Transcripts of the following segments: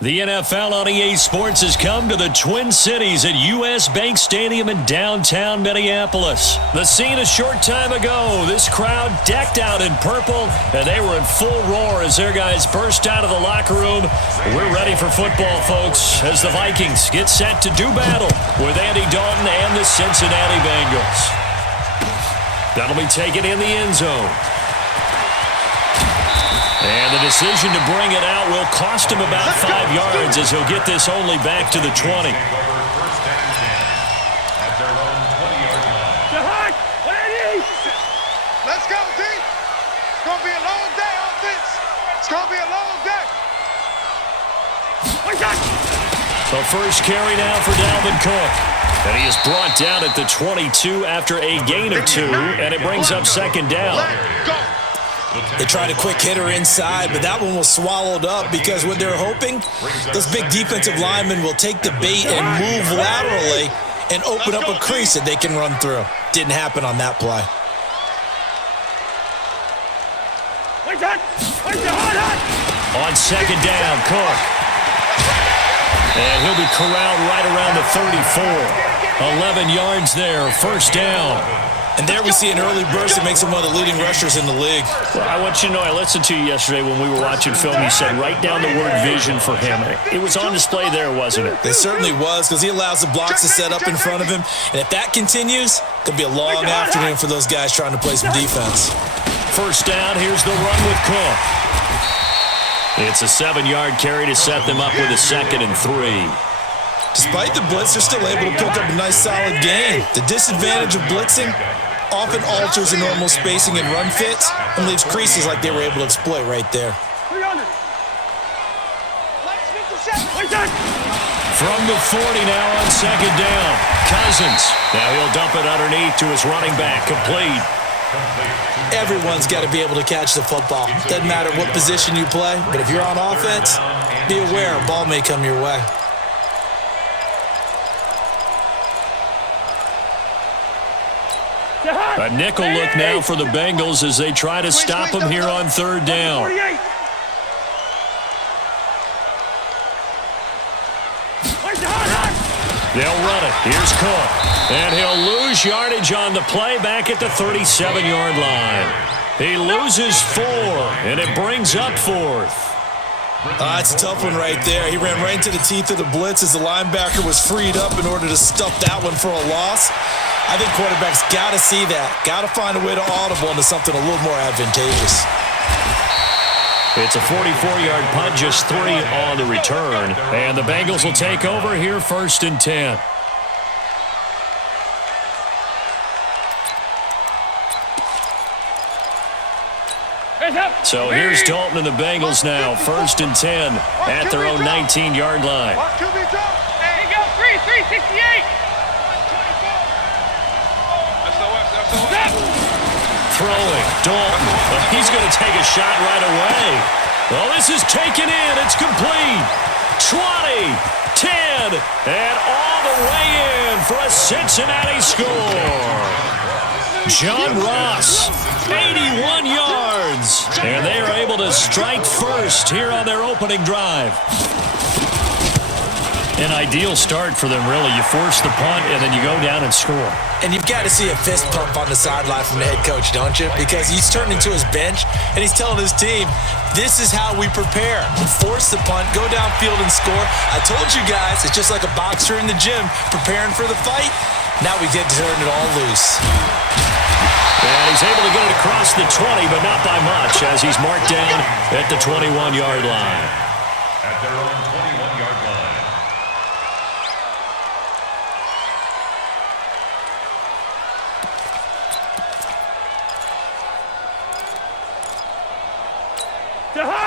The NFL on EA Sports has come to the Twin Cities at U.S. Bank Stadium in downtown Minneapolis. The scene a short time ago, this crowd decked out in purple, and they were in full roar as their guys burst out of the locker room. We're ready for football, folks, as the Vikings get set to do battle with Andy Dalton and the Cincinnati Bengals. That'll be taken in the end zone. And the decision to bring it out will cost him about 5 yards as he'll get this only back to the 20. Let's go, D. It's going to be a long day, offense. It's going to be a long day. The first carry now for Dalvin Cook. And he is brought down at the 22 after a gain of 2, and it brings up second down. Let's go. They tried a quick hitter inside, but that one was swallowed up because what they're hoping, those big defensive linemen will take the bait and move laterally and open up a crease that they can run through. Didn't happen on that play. On second down, Cook. And he'll be corralled right around the 34. 11 yards there, first down. And there we see an early burst that makes him one of the leading rushers in the league. Well, I want you to know, I listened to you yesterday when we were watching film. You said write down the word vision for him. It was on display there, wasn't it? It certainly was, because he allows the blocks to set up in front of him. And if that continues, it could be a long afternoon for those guys trying to play some defense. First down, here's the run with Cook. It's a 7-yard carry to set them up with a 2nd and 3. Despite the blitz, they're still able to pick up a nice solid gain. The disadvantage of blitzing often alters the normal spacing and run fits and leaves creases like they were able to exploit right there. From the 40 now on second down. Cousins. Now he'll dump it underneath to his running back. Complete. Everyone's got to be able to catch the football. Doesn't matter what position you play, but if you're on offense, be aware a ball may come your way. A nickel look now for the Bengals as they try to stop him here on third down. They'll run it. Here's Cook. And he'll lose yardage on the play back at the 37-yard line. He loses 4, and it brings up 4th. It's a tough one right there. He ran right into the teeth of the blitz as the linebacker was freed up in order to stuff that one for a loss. I think quarterbacks got to see that. Got to find a way to audible into something a little more advantageous. It's a 44-yard punt, just 3 on the return. And the Bengals will take over here, 1st and 10. So here's Dalton and the Bengals now, 1st and 10 at their own 19-yard line. Hey, go, 368. Throwing, Dalton. He's going to take a shot right away. Well, this is taken in. It's complete. 20, 10, and all the way in for a Cincinnati score. John Ross, 81 yards. And they are able to strike first here on their opening drive. An ideal start for them, really. You force the punt, and then you go down and score. And you've got to see a fist pump on the sideline from the head coach, don't you? Because he's turning to his bench, and he's telling his team, this is how we prepare. Force the punt, go downfield and score. I told you guys, it's just like a boxer in the gym preparing for the fight. Now we get to turn it all loose. And he's able to get it across the 20, but not by much, as he's marked down at the 21-yard line. At their own 21-yard line.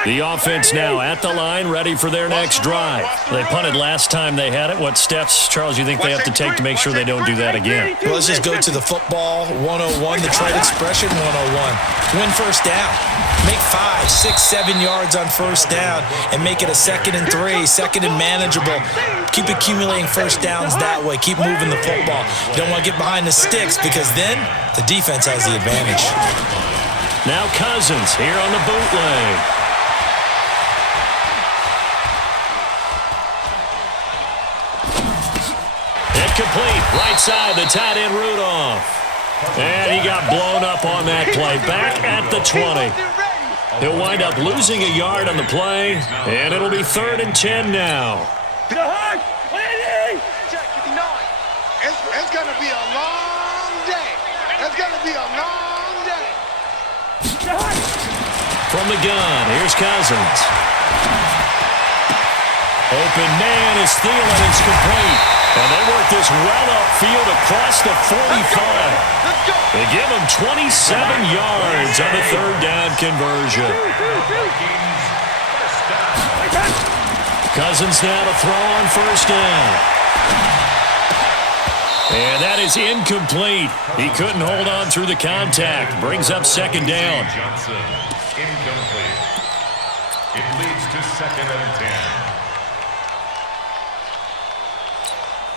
The offense now at the line, ready for their next drive. They punted last time they had it. What steps, Charles, you think they have to take to make sure they don't do that again? Well, let's just go to the football 101, the trade expression 101. Win first down. Make 5, 6, 7 yards on first down and make it a 2nd and 3, 2nd and manageable. Keep accumulating first downs that way. Keep moving the football. You don't want to get behind the sticks because then the defense has the advantage. Now Cousins here on the bootleg. incomplete. Right side, the tight end Rudolph. And he got blown up on that play. Back at the 20. He'll wind up losing a yard on the play, and it'll be 3rd and 10 now. It's going to be a long day. It's going to be a long day. From the gun, here's Cousins. Open man is Thielen. It's complete. And they work this well upfield across the 45. They give him 27 yards on the 3rd down conversion. Cousins now to throw on 1st down. And that is incomplete. He couldn't hold on through the contact. Brings up 2nd down. Johnson, incomplete. It leads to 2nd and 10.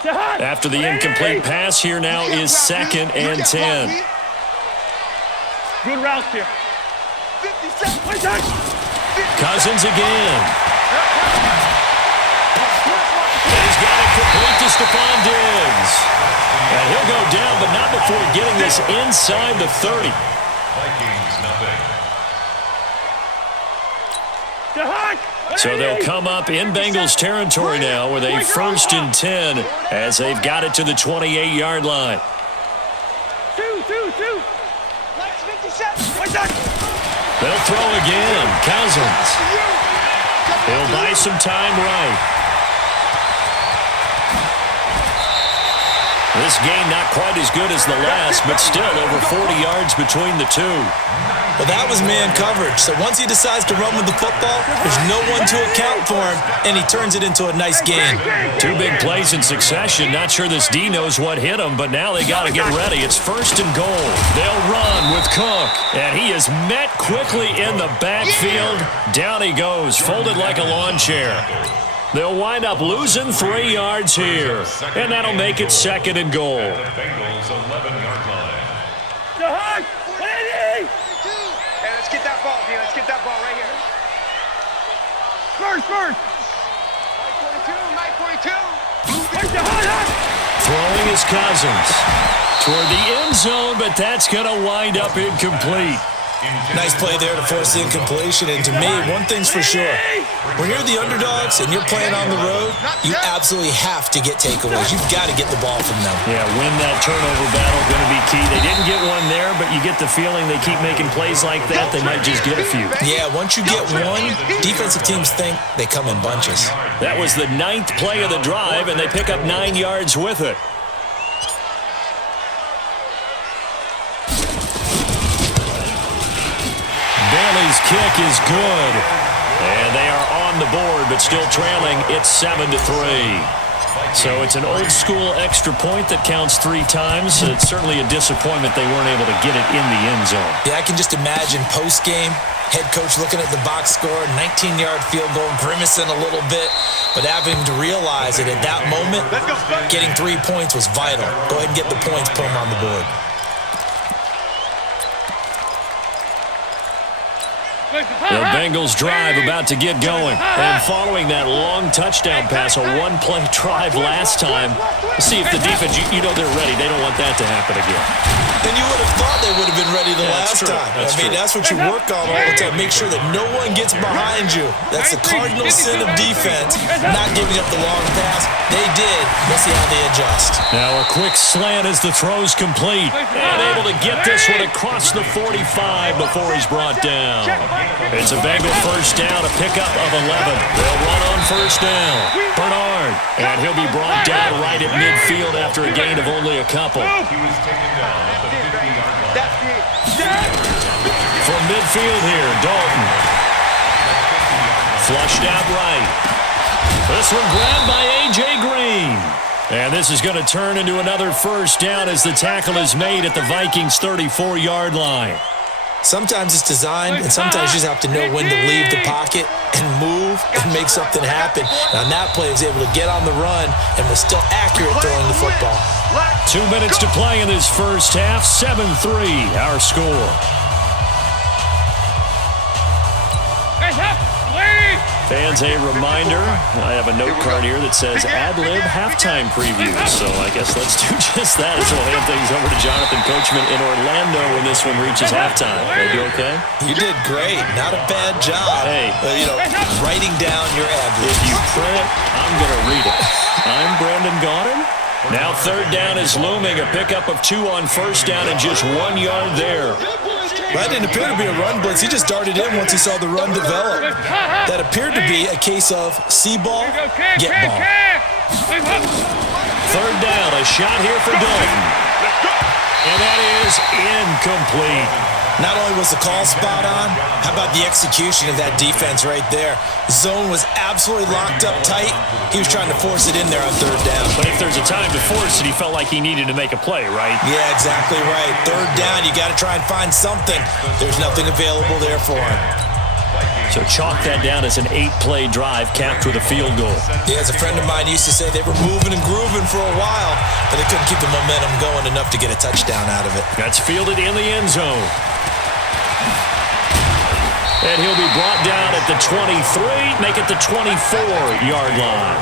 After the incomplete pass, here now is 2nd and 10. Good route here. Cousins again. He's got it complete to Stephon Diggs. And he'll go down, but not before getting this inside the 30. Vikings, nothing. So they'll come up in Bengals territory now with a 1st and 10 as they've got it to the 28-yard line. They'll throw again. Cousins. He'll buy some time right. This game not quite as good as the last, but still over 40 yards between the two. Well, that was man coverage. So once he decides to run with the football, there's no one to account for him, and he turns it into a nice game. 2 big plays in succession. Not sure this D knows what hit him, but now they got to get ready. It's 1st and goal. They'll run with Cook, and he is met quickly in the backfield. Down he goes, folded like a lawn chair. They'll wind up losing 3 yards here, and that'll make it 2nd and goal. At the Bengals' 11-yard line. Hey, let's get that ball, D. Let's get that ball right here. First. 942. Throwing his Cousins toward the end zone, but that's going to wind up incomplete. Nice play there to force the incompletion. And to me, one thing's for sure. When you're the underdogs and you're playing on the road, you absolutely have to get takeaways. You've got to get the ball from them. Yeah, win that turnover battle, going to be key. They didn't get one there, but you get the feeling they keep making plays like that, they might just get a few. Yeah, once you get one, defensive teams think they come in bunches. That was the 9th play of the drive, and they pick up 9 yards with it. Bailey's kick is good. And they are on the board, but still trailing. It's 7-3. So it's an old-school extra point that counts 3 times. It's certainly a disappointment they weren't able to get it in the end zone. Yeah, I can just imagine post-game, head coach looking at the box score, 19-yard field goal, grimacing a little bit, but having to realize that at that moment, getting 3 points was vital. Go ahead and get the points, put them on the board. The Bengals drive about to get going. And following that long touchdown pass, a 1-play drive last time, see if the defense, you know they're ready. They don't want that to happen again. And you would have thought they would have been ready the last time. That's what you work on all the time. Make sure that no one gets behind you. That's the cardinal sin of defense, not giving up the long pass. They did. Let's see how they adjust. Now a quick slant as the throw's complete. And able to get this one across the 45 before he's brought down. It's a Bengal 1st down, a pickup of 11. They'll run on 1st down. Bernard. And he'll be brought down right at midfield after a gain of only a couple. He was taken down at the 50-yard line. From midfield here, Dalton. Flushed out right. This one grabbed by A.J. Green. And this is going to turn into another 1st down as the tackle is made at the Vikings' 34-yard line. Sometimes it's designed, and sometimes you just have to know when to leave the pocket and move and make something happen. And on that play, he was able to get on the run and was still accurate throwing the football. 2 minutes to play in this first half. 7-3, our score. Fans, a reminder, I have a note card here that says ad-lib halftime preview. So I guess let's do just that as we'll hand things over to Jonathan Coachman in Orlando when this one reaches halftime. Are you okay? You did great. Not a bad job. Hey. Writing down your ad-lib. If you print, I'm going to read it. I'm Brandon Gaudin. Now third down is looming. A pickup of 2 on first down and just 1 yard there. That didn't appear to be a run blitz. He just darted in once he saw the run develop. That appeared to be a case of see ball, get ball. Third down, a shot here for Dalton. And that is incomplete. Not only was the call spot on, how about the execution of that defense right there? Zone was absolutely locked up tight. He was trying to force it in there on third down. But if there's a time to force it, he felt like he needed to make a play, right? Yeah, exactly right. Third down, you got to try and find something. There's nothing available there for him. So chalk that down as an 8-play drive capped with a field goal. Yeah, as a friend of mine used to say, they were moving and grooving for a while, but they couldn't keep the momentum going enough to get a touchdown out of it. That's fielded in the end zone. And he'll be brought down at the 23, make it the 24-yard line.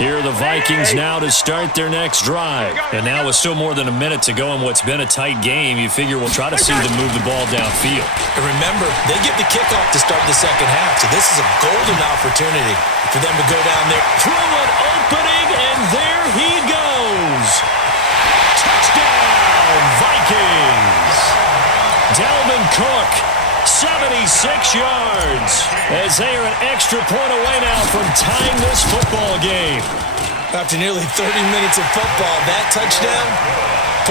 Here are the Vikings now to start their next drive. And now with still more than a minute to go in what's been a tight game, you figure we'll try to see them move the ball downfield. And remember, they get the kickoff to start the second half, so this is a golden opportunity for them to go down there. Through an opening, and there he goes. Touchdown, Vikings. Dalvin Cook, 76 yards, as they are an extra point away now from tying this football game. After nearly 30 minutes of football, that touchdown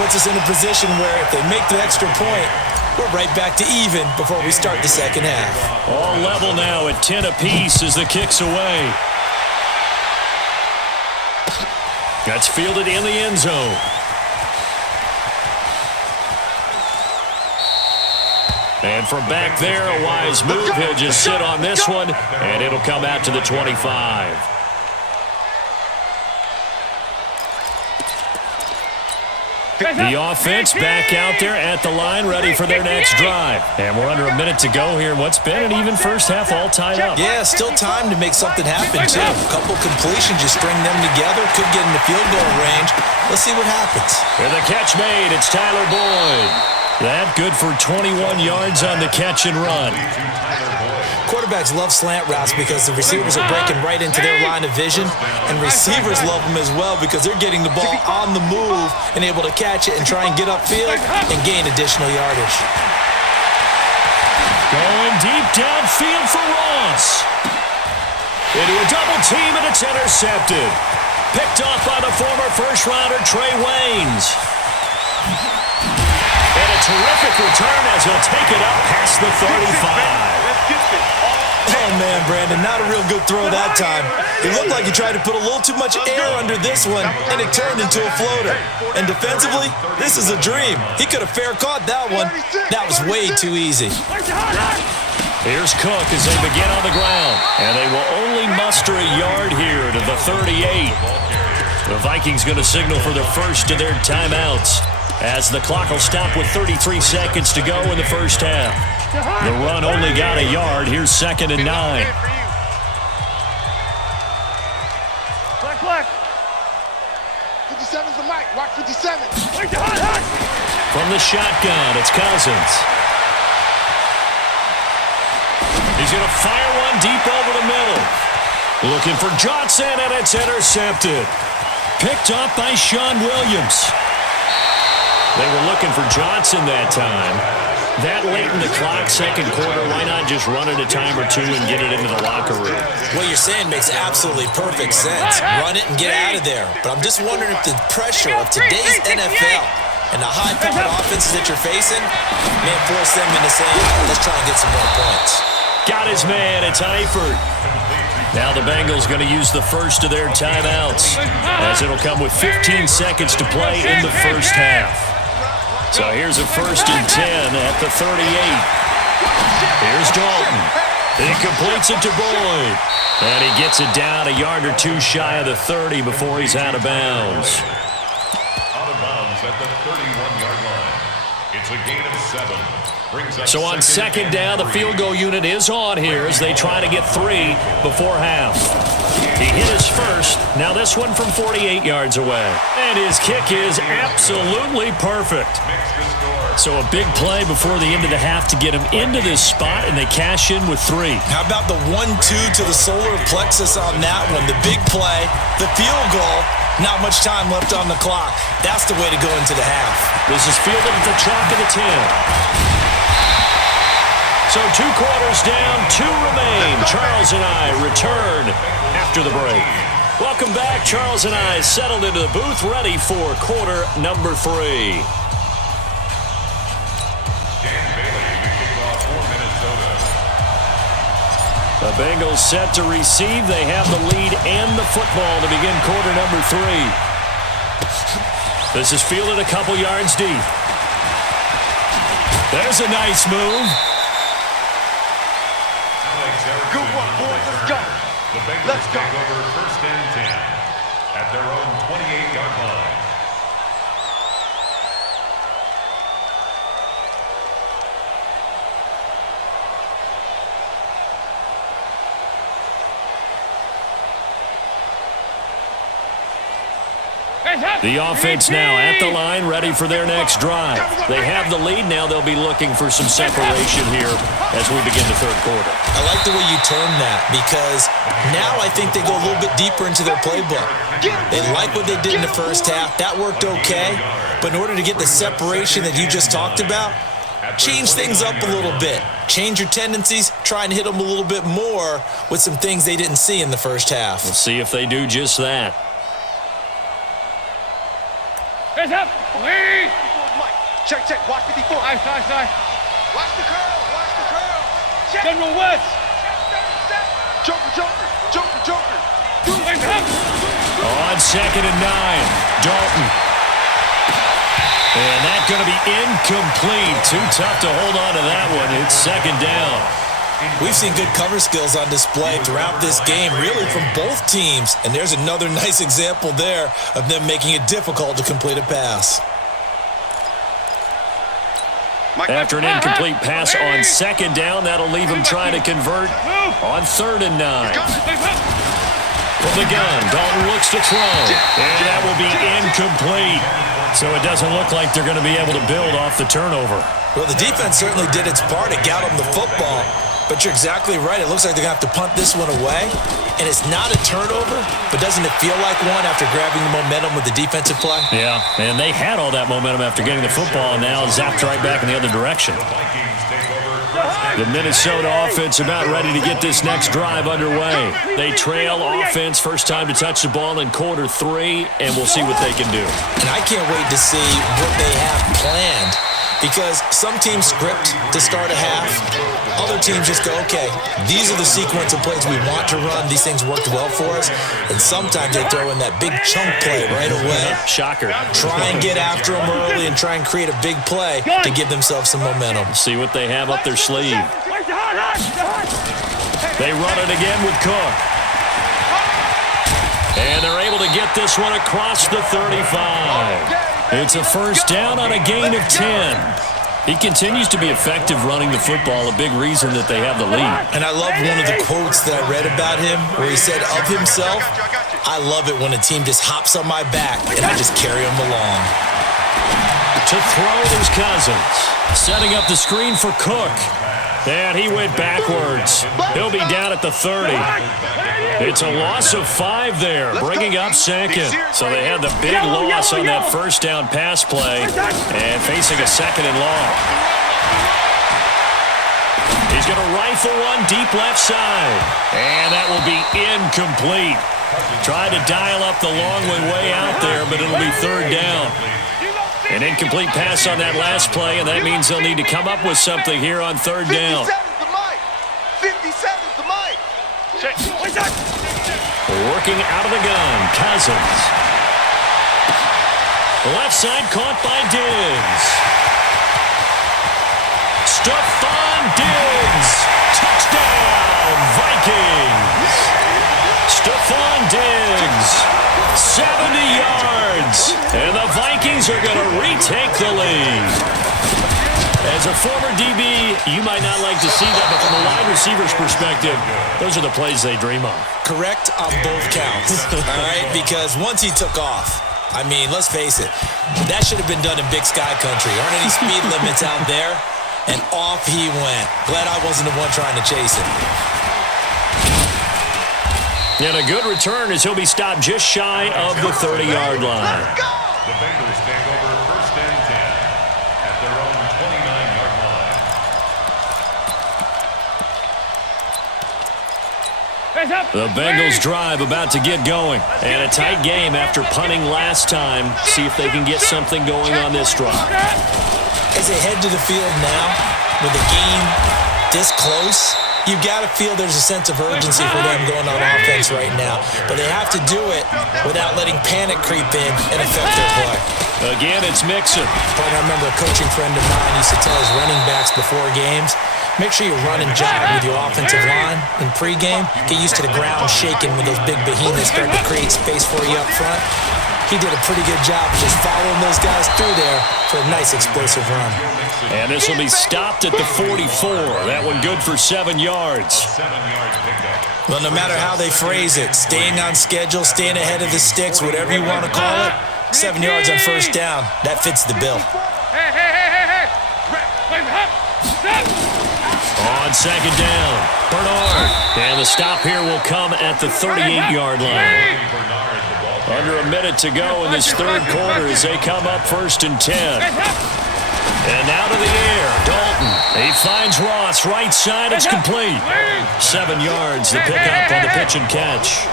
puts us in a position where if they make the extra point, we're right back to even before we start the second half. All level now at 10 apiece as the kick's away. That's fielded in the end zone. And from back there, a wise move. He'll just sit on this one, and it'll come out to the 25. The offense back out there at the line, ready for their next drive. And we're under a minute to go here in what's been an even first half, all tied up. Yeah, still time to make something happen, too. A couple completions, you string them together, could get in the field goal range. Let's see what happens. With a catch made, it's Tyler Boyd. That good for 21 yards on the catch and run. Quarterbacks love slant routes because the receivers are breaking right into their line of vision, and receivers love them as well because they're getting the ball on the move and able to catch it and try and get upfield and gain additional yardage. Going deep downfield for Ross. Into a double team, and it's intercepted. Picked off by the former first-rounder Trey Waynes. And a terrific return as he'll take it up past the 35. Oh, man, Brandon, not a real good throw that time. It looked like he tried to put a little too much air under this one, and it turned into a floater. And defensively, this is a dream. He could have fair caught that one. That was way too easy. Here's Cook as they begin on the ground, and they will only muster a yard here to the 38. The Vikings going to signal for the first of their timeouts, as the clock will stop with 33 seconds to go in the first half. The run only got a yard. Here's 2nd and 9. Black. 57's the mic. Rock 57. From the shotgun, it's Cousins. He's going to fire one deep over the middle. Looking for Johnson, and it's intercepted. Picked up by Sean Williams. They were looking for Johnson that time. That late in the clock, second quarter, why not just run it a time or two and get it into the locker room? What you're saying makes absolutely perfect sense. Run it and get out of there. But I'm just wondering if the pressure of today's NFL and the high-powered offenses that you're facing may force them into saying, let's try and get some more points. Got his man. It's Eifert. Now the Bengals going to use the first of their timeouts, as it'll come with 15 seconds to play in the first half. So here's a 1st and 10 at the 38. Here's Dalton. He completes it to Boyd. And he gets it down a yard or two shy of the 30 before he's out of bounds. Out of bounds at the 31-yard line. It's a gain of 7. So on second down, the field goal unit is on here as they try to get 3 before half. He hit his first. Now this one from 48 yards away. And his kick is absolutely perfect. So a big play before the end of the half to get him into this spot, and they cash in with 3. How about the 1-2 to the solar plexus on that one? The big play, the field goal, not much time left on the clock. That's the way to go into the half. This is fielded at the chalk of the 10. So 2 quarters down, 2 remain. Charles and I return after the break. Welcome back. Charles and I settled into the booth, ready for quarter number 3. The Bengals set to receive. They have the lead and the football to begin quarter number 3. This is fielded a couple yards deep. There's a nice move. Good one, boys. Let's go. The Bengals take over first and 10 at their own 28-yard line. The offense now at the line, ready for their next drive. They have the lead. Now they'll be looking for some separation here as we begin the third quarter. I like the way you term that, because now I think they go a little bit deeper into their playbook. They like what they did in the first half. That worked okay. But in order to get the separation that you just talked about, change things up a little bit. Change your tendencies. Try and hit them a little bit more with some things they didn't see in the first half. We'll see if they do just that. Hands up! Lead! Check, check. Watch 54. Nice. Watch the curl. Watch the curl. Check. General West! Joker. Hands up! On second and 9, Dalton. And that's going to be incomplete. Too tough to hold on to that one. It's second down. We've seen good cover skills on display throughout this game, really from both teams. And there's another nice example there of them making it difficult to complete a pass. After an incomplete pass on second down, that'll leave him trying to convert on third and 9. From the gun, Dalton looks to throw, and that will be incomplete. So it doesn't look like they're going to be able to build off the turnover. Well, the defense certainly did its part. It got them the football. But you're exactly right. It looks like they're going to have to punt this one away. And it's not a turnover, but doesn't it feel like one after grabbing the momentum with the defensive play? Yeah, and they had all that momentum after getting the football, and now zapped right back in the other direction. The Minnesota offense about ready to get this next drive underway. They trail offense, first time to touch the ball in quarter 3, and we'll see what they can do. And I can't wait to see what they have planned, because some teams script to start a half. Other teams just go, okay, these are the sequence of plays we want to run. These things worked well for us. And sometimes they throw in that big chunk play right away. Shocker. Try and get after them early and try and create a big play to give themselves some momentum. See what they have up their sleeve. They run it again with Cook. And they're able to get this one across the 35. It's a first down on a gain of 10. He continues to be effective running the football, a big reason that they have the lead. And I love one of the quotes that I read about him where he said of himself, I love it when a team just hops on my back and I just carry them along. To throw, there's Cousins. Setting up the screen for Cook. And he went backwards. He'll be down at the 30. It's a loss of 5 there, bringing up second. So they had the big loss on that first down pass play and facing a second and long. He's going to rifle one deep left side. And that will be incomplete. Tried to dial up the long way out there, but it'll be third down. An incomplete pass on that last play, and that means they'll need to come up with something here on third down. 57's the mic. Working out of the gun, Cousins. The left side caught by Diggs. Stephon Diggs. Touchdown, Vikings. Stephon Diggs. 70 yards. And the Vikings are going to retake the lead. As a former DB, you might not like to see that, but from a wide receiver's perspective, those are the plays they dream of. Correct on both counts, all right? Because once he took off, I mean, let's face it, that should have been done in Big Sky Country. Aren't any speed limits out there? And off he went. Glad I wasn't the one trying to chase him. And a good return as he'll be stopped just shy of the 30-yard line. The Bengals take over 1st and 10 at their own 29-yard line. The Bengals drive about to get going. And a tight game after punting last time. See if they can get something going on this drive. As they head to the field now, with the game this close, you've got to feel there's a sense of urgency for them going on offense right now. But they have to do it without letting panic creep in and affect their play. Again, it's Mixon. But I remember a coaching friend of mine used to tell his running backs before games, make sure you run and jog with your offensive line in pregame. Get used to the ground shaking when those big behemoths start to create space for you up front. He did a pretty good job of just following those guys through there for a nice explosive run. And this will be stopped at the 44. That one good for 7 yards. Well, no matter how they phrase it, staying on schedule, staying ahead of the sticks, whatever you want to call it, 7 yards on 1st down, that fits the bill. On 2nd down, Bernard. And the stop here will come at the 38-yard line. Under a minute to go in this 3rd quarter as they come up 1st and 10. And now to the air, Dalton. He finds Ross, right side, it's complete. 7 yards, the pickup on the pitch and catch.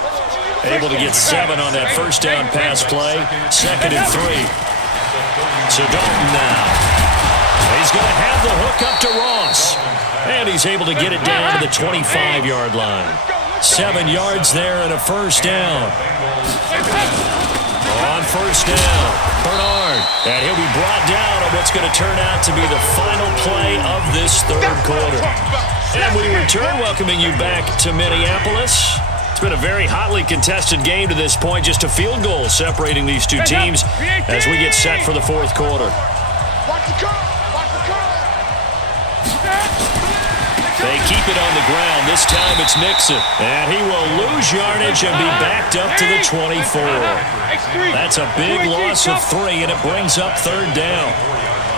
Able to get 7 on that 1st down pass play. 2nd and 3. So Dalton now. He's going to have the hook up to Ross. And he's able to get it down to the 25-yard line. 7 yards there and a 1st down. On 1st down, Bernard. And he'll be brought down on what's going to turn out to be the final play of this 3rd quarter. And we return, welcoming you back to Minneapolis. It's been a very hotly contested game to this point. Just a field goal separating these two teams as we get set for the 4th quarter. Watch the curl. Watch the curl. They keep it on the ground. This time it's Mixon. And he will lose yardage and be backed up to the 24. That's a big loss of 3, and it brings up 3rd down.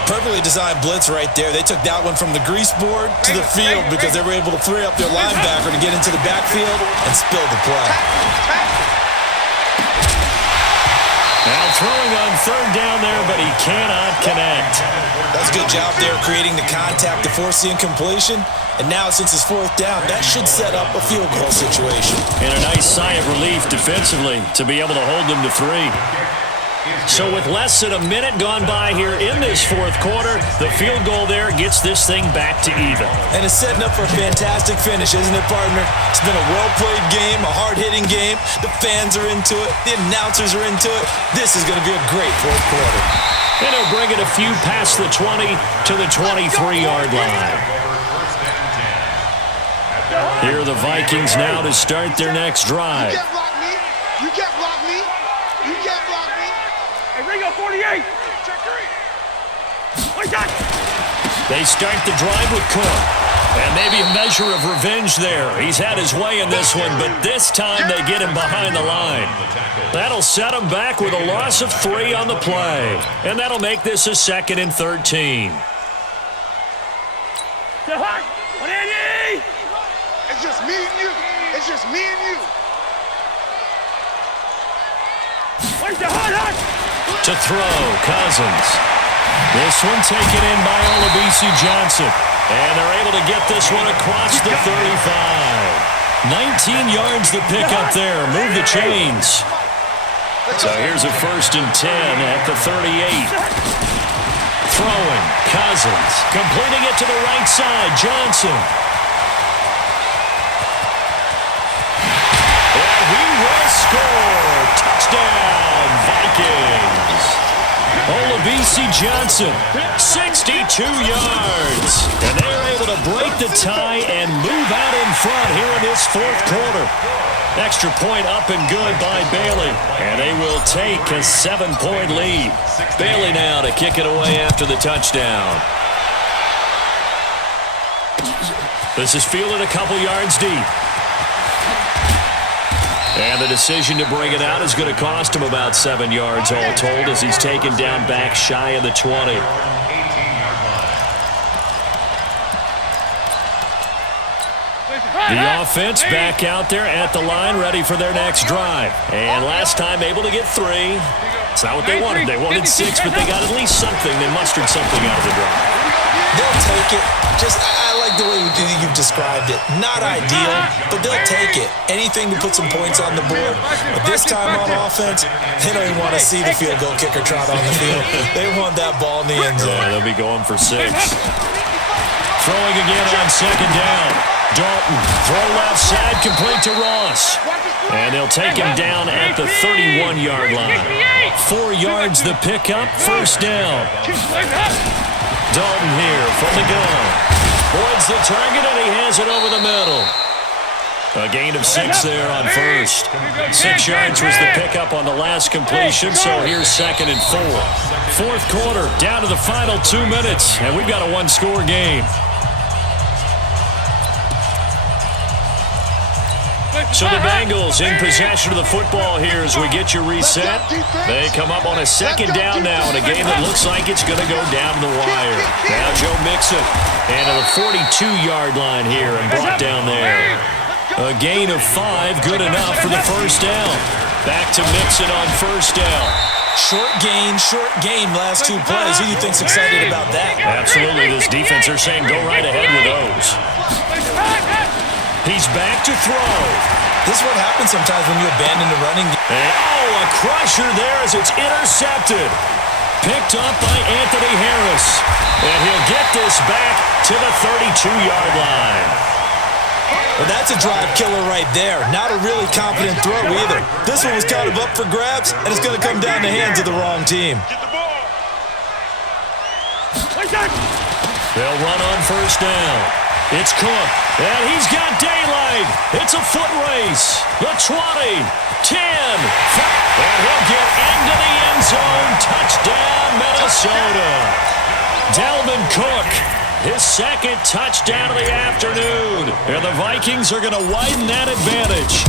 Perfectly designed blitz right there. They took that one from the grease board to the field because they were able to free up their linebacker to get into the backfield and spill the play. Now throwing on 3rd down there, but he cannot connect. That's a good job there creating the contact to force the incompletion. And now, since it's 4th down, that should set up a field goal situation. And a nice sigh of relief defensively to be able to hold them to 3. So with less than a minute gone by here in this 4th quarter, the field goal there gets this thing back to even. And it's setting up for a fantastic finish, isn't it, partner? It's been a well-played game, a hard-hitting game. The fans are into it. The announcers are into it. This is going to be a great 4th quarter. And he'll bring it a few past the 20 to the 23-yard line. Here are the Vikings now to start their next drive. You can't block me. You can't block me. You can't block me. Hey, Ringo 48. They start the drive with Cook. And maybe a measure of revenge there. He's had his way in this one, but this time they get him behind the line. That'll set him back with a loss of 3 on the play. And that'll make this a 2nd and 13. It's just me and you. It's just me and you. To throw, Cousins. This one taken in by Olabisi Johnson. And they're able to get this one across the 35. 19 yards to pick up there. Move the chains. So here's a 1st and 10 at the 38. Throwing, Cousins. Completing it to the right side, Johnson. And he will score. Touchdown, Vikings. Olabisi Johnson, 62 yards. And they're able to break the tie and move out in front here in this 4th quarter. Extra point up and good by Bailey. And they will take a 7-point lead. Bailey now to kick it away after the touchdown. This is fielded a couple yards deep. And the decision to bring it out is going to cost him about 7 yards all told as he's taken down back shy of the 20. The offense back out there at the line, ready for their next drive. And last time able to get 3. It's not what they wanted. They wanted 6, but they got at least something. They mustered something out of the drive. They'll take it. I like the way you've described it. Not ideal, but they'll take it. Anything to put some points on the board. But this time on offense, they don't even want to see the field goal kicker trot on the field. They want that ball in the end zone. Yeah, they'll be going for 6. Throwing again on second down. Dalton, throw left side, complete to Ross. And they'll take him down at the 31-yard line. 4 yards the pickup, first down. Dalton here from the gun. Boyd's the target, and he has it over the middle. A gain of 6 there on first. 6 yards was the pickup on the last completion, so here's second and 4. Fourth quarter, down to the final 2 minutes, and we've got a one-score game. So the Bengals in possession of the football here as we get you reset. They come up on a second down now in a game that looks like it's going to go down the wire. Now Joe Mixon and to the 42-yard line here and brought down there. A gain of 5, good enough for the first down. Back to Mixon on first down. Short gain, last 2 plays. Who do you think's excited about that? Absolutely. This defense are saying go right ahead with those. He's back to throw. This is what happens sometimes when you abandon the running game. A crusher there as it's intercepted. Picked up by Anthony Harris. And he'll get this back to the 32-yard line. Well, that's a drive killer right there. Not a really confident throw either. This one was kind of up for grabs, and it's going to come down the hands of the wrong team. They'll run on first down. It's Cook, and he's got daylight. It's a foot race. The 20, 10, 5, and he'll get into the end zone. Touchdown, Minnesota. Dalvin Cook, his second touchdown of the afternoon. And the Vikings are going to widen that advantage.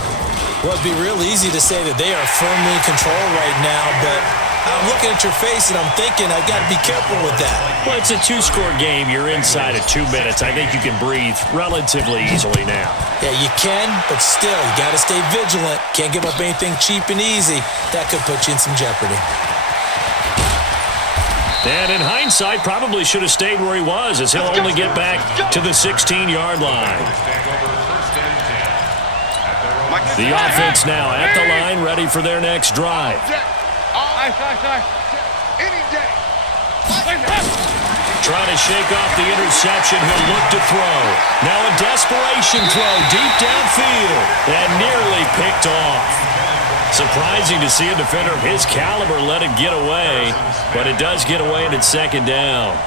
Well, it'd be real easy to say that they are firmly in control right now, but I'm looking at your face and I'm thinking I got to be careful with that. Well, it's a 2-score game. You're inside of 2 minutes. I think you can breathe relatively easily now. Yeah, you can, but still, you got to stay vigilant. Can't give up anything cheap and easy. That could put you in some jeopardy. And in hindsight, probably should have stayed where he was as he'll only get back to the 16-yard line. The offense now at the line, ready for their next drive. Trying to shake off the interception. He'll look to throw. Now a desperation throw deep downfield and nearly picked off. Surprising to see a defender of his caliber let it get away, but it does get away and it's second down.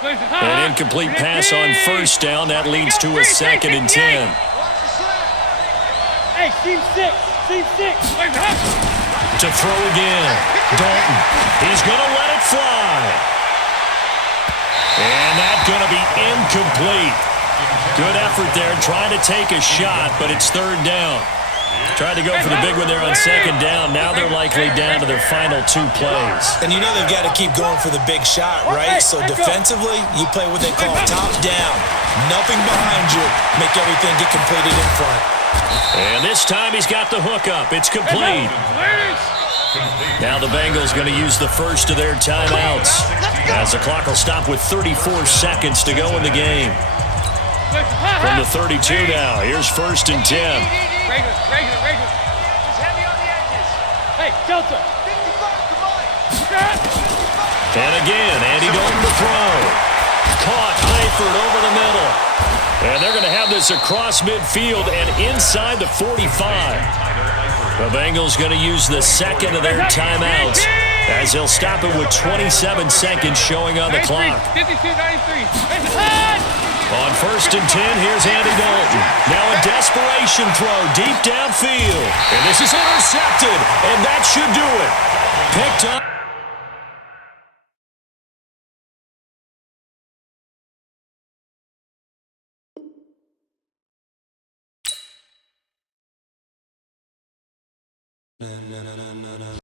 An incomplete pass on first down. That leads to a second and 10. Hey, team 6. To throw again. Dalton. He's going to let it fly. And that's going to be incomplete. Good effort there trying to take a shot, but it's third down. Tried to go for the big one there on second down. Now they're likely down to their final 2 plays. And you know they've got to keep going for the big shot, right? So defensively, you play what they call top down. Nothing behind you. Make everything get completed in front. And this time he's got the hook up. It's complete. Now the Bengals going to use the first of their timeouts as the clock will stop with 34 seconds to go in the game. From the 32 now, here's first and 10. Regular. Just heavy on the edges. Hey, Delta. 55, come on. And again, Andy Dalton to throw. Caught Eifert over the middle. And they're going to have this across midfield and inside the 45. The Bengals going to use the second of their timeouts as they'll stop it with 27 seconds showing on the clock. 52-93. On 1st and 10, here's Andy Dalton. Now a desperation throw deep downfield. And this is intercepted, and that should do it. Picked up. Na na na na